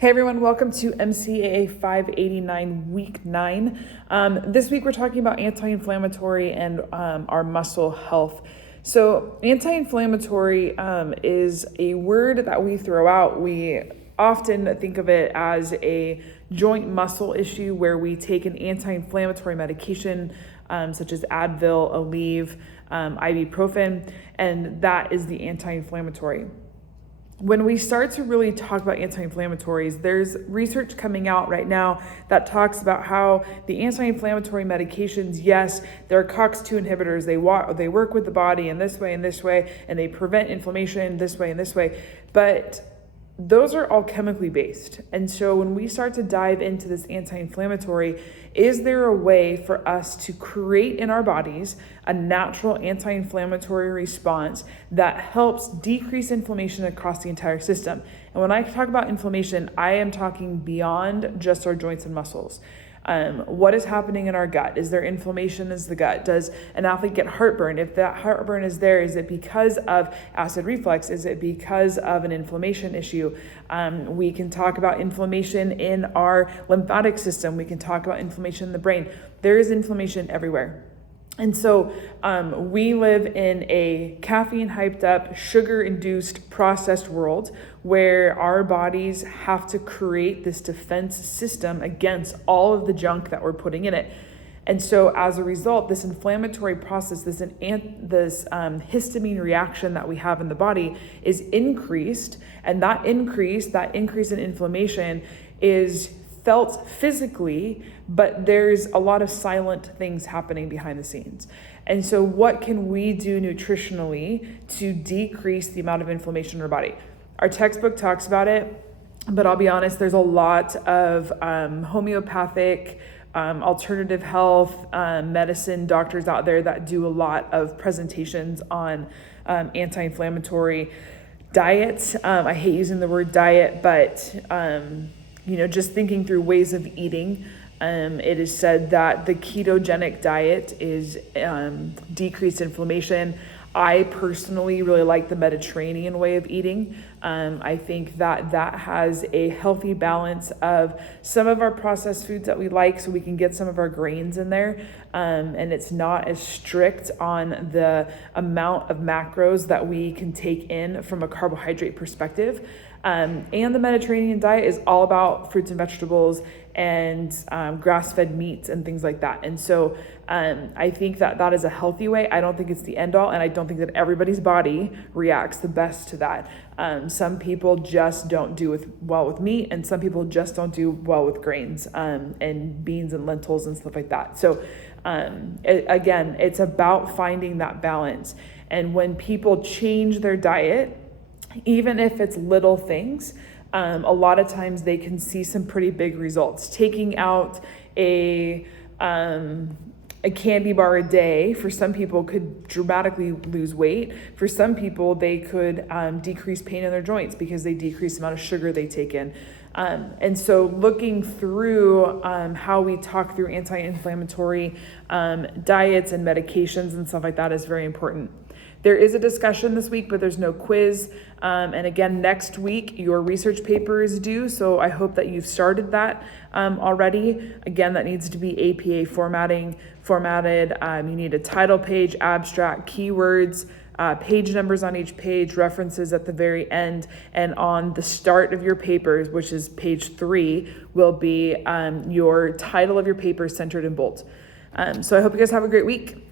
Hey everyone, welcome to MCAA 589 week 9. This week we're talking about anti-inflammatory and our muscle health. So anti-inflammatory is a word that we throw out. We often think of it as a joint muscle issue where we take an anti-inflammatory medication such as Advil, Aleve, ibuprofen, and that is the anti-inflammatory. When we start to really talk about anti-inflammatories, there's research coming out right now that talks about how the anti-inflammatory medications, yes, they're COX-2 inhibitors. They work with the body in this way and this way, and they prevent inflammation this way and this way. But those are all chemically based. And so when we start to dive into this anti-inflammatory, is there a way for us to create in our bodies a natural anti-inflammatory response that helps decrease inflammation across the entire system? And when I talk about inflammation, I am talking beyond just our joints and muscles. What is happening in our gut? Is there inflammation in the gut? Does an athlete get heartburn? If that heartburn is there, is it because of acid reflux? Is it because of an inflammation issue? We can talk about inflammation in our lymphatic system. We can talk about inflammation in the brain. There is inflammation everywhere. And so we live in a caffeine hyped up, sugar induced processed world where our bodies have to create this defense system against all of the junk that we're putting in it. And so as a result, this inflammatory process, this histamine reaction that we have in the body is increased. And that increase in inflammation is felt physically, but there's a lot of silent things happening behind the scenes. And so what can we do nutritionally to decrease the amount of inflammation in our body? Our textbook talks about it, but I'll be honest, there's a lot of homeopathic, alternative health, medicine doctors out there that do a lot of presentations on anti-inflammatory diets. I hate using the word diet, but just thinking through ways of eating, it is said that the ketogenic diet is decreased inflammation. I personally really like the Mediterranean way of eating. I think that has a healthy balance of some of our processed foods that we like, so we can get some of our grains in there. And it's not as strict on the amount of macros that we can take in from a carbohydrate perspective. And the Mediterranean diet is all about fruits and vegetables and grass-fed meats and things like that. And so I think that is a healthy way. I don't think it's the end all, and I don't think that everybody's body reacts the best to that. Some people just don't do well with meat, and some people just don't do well with grains and beans and lentils and stuff like that. So again, it's about finding that balance. And when people change their diet, even if it's little things, a lot of times they can see some pretty big results. Taking out a candy bar a day for some people could dramatically lose weight. For some people, they could decrease pain in their joints because they decrease the amount of sugar they take in. And so looking through how we talk through anti-inflammatory diets and medications and stuff like that is very important. There is a discussion this week, but there's no quiz. And again, next week, your research paper is due. So I hope that you've started that already. Again, that needs to be APA formatted. You need a title page, abstract, keywords, page numbers on each page, references at the very end. And on the start of your papers, which is page 3, will be your title of your paper centered in bold. So I hope you guys have a great week.